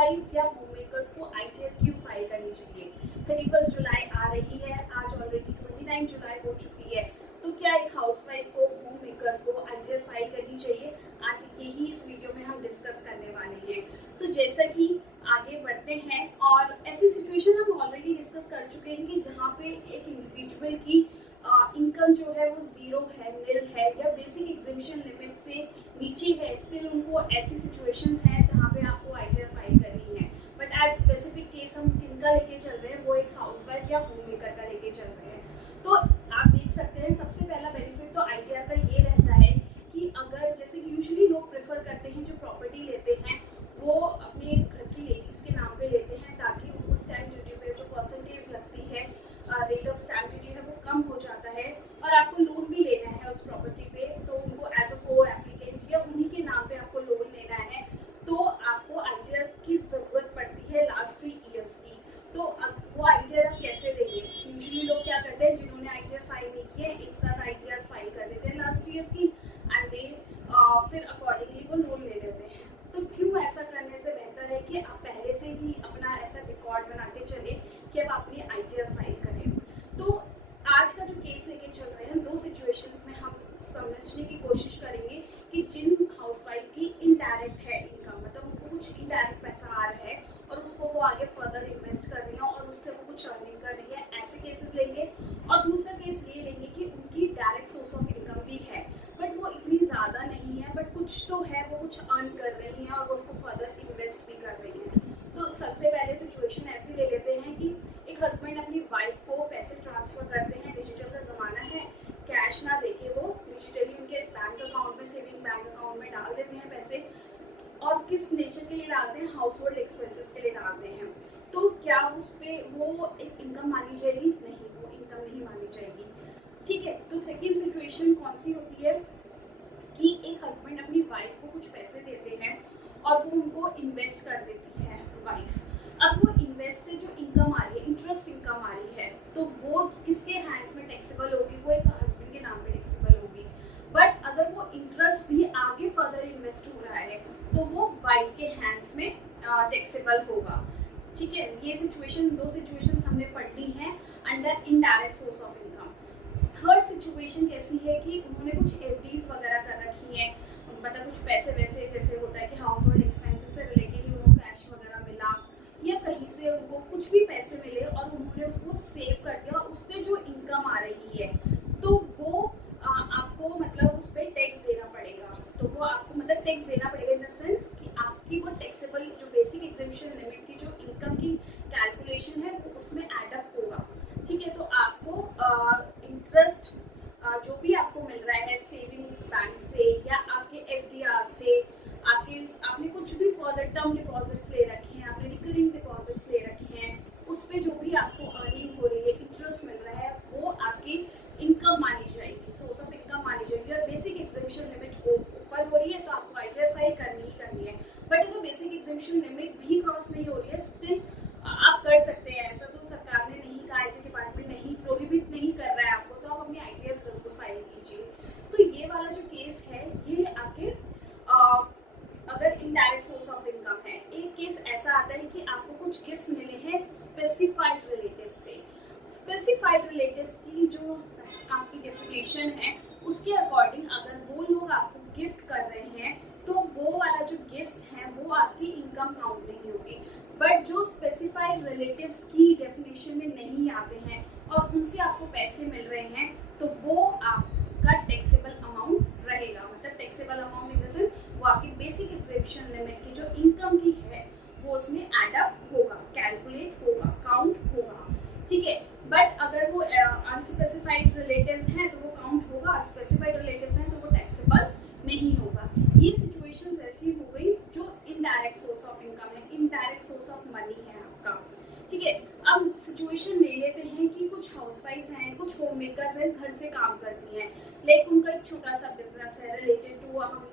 Housewife या home makers को ITR क्यों फाइल करनी चाहिए। 31 जुलाई आ रही है, आज ऑलरेडी 29 जुलाई हो चुकी है, तो क्या एक हाउसवाइफ को, होम मेकर को आईटीआर फाइल करनी चाहिए? आज यही इस वीडियो में हम डिस्कस करने वाले हैं। तो जैसा कि आगे बढ़ते हैं, और ऐसी सिचुएशन हम ऑलरेडी डिस्कस कर चुके हैं कि जहाँ पे एक इंडिविजुअल की इनकम जो है वो जीरो है, निल है, या बेसिक एग्जिबिशन लिमिट से नीचे है, स्टिल उनको ऐसी सिचुएशंस हैं जहाँ पे आपको आईटीआर फाइल करनी है। बट आज स्पेसिफिक केस हम किनका लेके चल रहे हैं, वो एक हाउसवाइफ या होम मेकर का लेके चल रहे हैं। तो आप देख सकते हैं, सबसे पहला बेनिफिट तो आईटीआर का ये रहता है कि अगर जैसे कि यूजुअली लोग प्रेफर करते हैं, जो प्रॉपर्टी लेते हैं वो अपने घर की लेडीज के नाम पे लेते हैं, ताकि उनको स्टैम्प ड्यूटी पे जो परसेंटेज लगती है, रेट ऑफ स्टैम्प ड्यूटी है, वो कम हो जाता है। और आपको लोन भी लेना है उस प्रॉपर्टी पे, तो उनको एज अ को एप्लीकेंट या उन्हीं के नाम पे आपको लोन लेना है, तो आपको आईटीआर की ज़रूरत पड़ती है लास्ट 3 ईयर्स की। तो अब वो आईटीआर आप कैसे देंगे? यूजुअली लोग क्या करते हैं, जिन्होंने आईटीआर फाइल नहीं किए, एक साथ आईटीआर फाइल कर देते हैं लास्ट ईयर्स की, एंड दे फिर अकॉर्डिंगली वो लोन ले लेते हैं। तो क्यों ऐसा करने से बेहतर है कि आप पहले से ही अपना ऐसा रिकॉर्ड बना के चले कि अब आपने आईटीआर फाइल करें। तो आज का जो केस लेके चल रहे हैं, 2 सिचुएशंस में हम समझने की कोशिश करेंगे कि जिन हाउसवाइफ की इनडायरेक्ट है इनकम, मतलब उनको कुछ इनडायरेक्ट पैसा आ रहा है और उसको वो आगे फर्दर इन्वेस्ट कर रही है और उससे वो कुछ अर्निंग कर रही है, ऐसे केसेस लेंगे। और दूसरा केस ये लेंगे कि उनकी डायरेक्ट सोर्स ऑफ इनकम भी है, बट वो इतनी ज़्यादा नहीं है, बट कुछ तो है, वो कुछ अर्न कर रही हैं और वो उसको फर्दर इन्वेस्ट भी कर रही हैं। तो सबसे पहले सिचुएशन ऐसी ले लेते हैं कि एक हस्बैंड अपनी वाइफ को पैसे ट्रांसफ़र करते हैं, डिजिटल का ज़माना है, कैश ना देके वो डिजिटली उनके बैंक अकाउंट में, सेविंग बैंक अकाउंट में डाल देते हैं पैसे। और किस नेचर के लिए डालते हैं? हाउस होल्ड एक्सपेंसेस के लिए डालते हैं। तो क्या उस पर वो एक इनकम मानी जाएगी? नहीं, वो इनकम नहीं मानी जाएगी। ठीक है, तो सेकेंड सिचुएशन कौन सी होती है कि एक हस्बैंड अपनी वाइफ को कुछ पैसे देते हैं और वो उनको इन्वेस्ट कर देती है वाइफ। अब वो इन्वेस्ट से जो इनकम आ रही है, इंटरेस्ट इनकम आ रही है, तो वो किसके हैंड्स में टैक्सेबल होगी? वो एक हस्बैंड के नाम पे टैक्सेबल होगी। बट अगर वो इंटरेस्ट भी आगे फर्दर इन्वेस्ट हो रहा है, तो वो वाइफ के हैंड्स में टैक्सेबल होगा। ठीक है, ये सिचुएशन, 2 सिचुएशन हमने पढ़ ली हैं under indirect source of income. Third situation कैसी है कि उन्होंने कुछ एफडीज वगैरह कर रखी हैं, मतलब कुछ पैसे वैसे, जैसे होता है कि हाउस होल्ड एक्सपेंसेस से रिलेटेड ही उनको कैश वगैरह मिला, या कहीं से उनको कुछ भी पैसे मिले और उन्होंने उसको सेव कर दिया, और उससे जो इनकम आ रही है, तो वो आपको मतलब उस पर टैक्स देना पड़ेगा। तो वो आपको मतलब टैक्स देना पड़ेगा इन द सेंस कि आपकी वो टैक्सेबल जो बेसिक एग्जिबिशन लिमिट की जो इनकम की कैलकुलेशन है, वो उसमें एडअप होगा। ठीक है, तो आपको इंटरेस्ट जो भी आपको मिल रहा है सेविंग बैंक से या आपके एफडीआर से, आपने कुछ भी फर्दर टर्म डिपॉजिट्स ले रखे हैं, आपने रिकरिंग डिपॉजिट्स ले रखे हैं, उस पर जो भी आपको अर्निंग हो रही है, इंटरेस्ट मिल रहा है, वो आपकी इनकम मानी जाएगी, सोर्स ऑफ इनकम मानी जाएगी। और बेसिक एग्जिबिशन लिमिट ऊपर हो रही है तो आपको आईटीआर फाइल करनी ही करनी है। बट अगर बेसिक एग्जिबिशन लिमिट भी क्रॉस नहीं हो रही है, स्टिल आप कर सकते हैं। ऐसा तो सरकार ने नहीं कहा, आईटी डिपार्टमेंट नहीं प्रोहिबिट नहीं कर रहा है आपको, तो आप अपनी आईटीआर जरूर फाइल कीजिए। तो ये वाला जो केस है, ये आपके अगर इनडायरेक्ट सोर्स ऑफ इनकम है। एक केस ऐसा आता है कि आपको कुछ गिफ्ट्स मिले हैं स्पेसिफाइड रिलेटिव्स से। स्पेसिफाइड रिलेटिव्स की जो आपकी डेफिनेशन है, उसके अकॉर्डिंग अगर वो लोग आपको गिफ्ट कर रहे हैं, तो वो वाला जो गिफ्ट्स हैं वो आपकी इनकम काउंट नहीं होगी। बट जो स्पेसिफाइड रिलेटिव्स की डेफिनेशन में नहीं आते हैं और उनसे आपको पैसे मिल रहे हैं, तो वो आपका टैक्सेबल अमाउंट रहेगा। मतलब taxable amount in the sense वो आपकी बेसिक एग्जिबिशन लिमिट की जो इनकम की है, वो उसमें एडअप होगा, कैलकुलेट होगा, काउंट होगा। ठीक है, बट अगर वो अनस्पेसिफाइड रिलेटिव्स हैं तो वो काउंट होगा, स्पेसिफाइड रिलेटिव्स हैं तो वो टैक्सेबल नहीं होगा। ये सिचुएशंस ऐसी हो गई जो इनडायरेक्ट सोर्स ऑफ इनकम है, इनडायरेक्ट सोर्स ऑफ मनी है आपका। ठीक है, अब सिचुएशन ले लेते हैं कि कुछ हाउसवाइफ्स हैं, कुछ होम मेकर्स हैं, घर से काम करती हैं, लाइक उनका एक छोटा सा बिजनेस है रिलेटेड टू, हम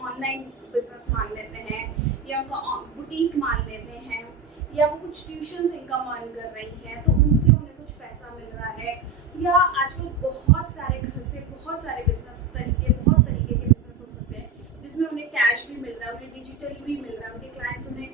ऑनलाइन बिजनेस मान लेते हैं, या उनका बुटीक मान लेते हैं, या वो कुछ ट्यूशन इनकम अर्न कर रही हैं, तो उनसे उन्हें कुछ पैसा मिल रहा है। या आजकल बहुत सारे घर से बहुत सारे बिजनेस बहुत तरीके के बिजनेस हो सकते हैं, जिसमें उन्हें कैश भी मिल रहा है, उन्हें डिजिटली भी मिल रहा है, उनके क्लाइंट्स उन्हें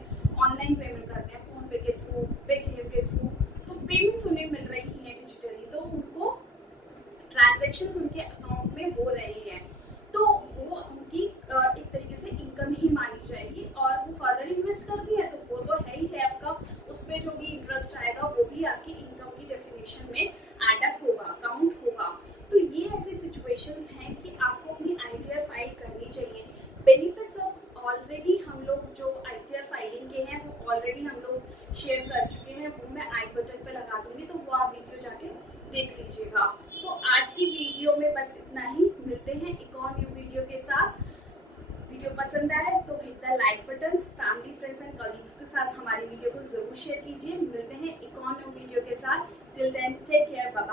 चाहिए और वो फर्दर इन्वेस्ट करती है तो वो तो है ही है आपका, उस पर जो भी इंटरेस्ट आएगा वो भी आपकी इनकम की डेफिनेशन में एड अप होगा, काउंट होगा। तो ये ऐसी सिचुएशंस हैं कि आपको अपनी आईटीआर फाइल करनी चाहिए। बेनिफिट्स ऑफ ऑलरेडी हम लोग जो आईटीआर फाइलिंग के हैं वो ऑलरेडी हम लोग शेयर कर चुके हैं, वो मैं आई बटन पे लगा दूंगी, तो वो आप वीडियो जाके देख लीजिएगा। तो आज की वीडियो में बस इतना ही, मिलते हैं एक और न्यू वीडियो के साथ। वीडियो पसंद आए तो hit the like button, family friends and colleagues के साथ हमारी वीडियो को जरूर शेयर कीजिए। मिलते हैं एक और न्यू वीडियो के साथ। Till then take care, bye bye.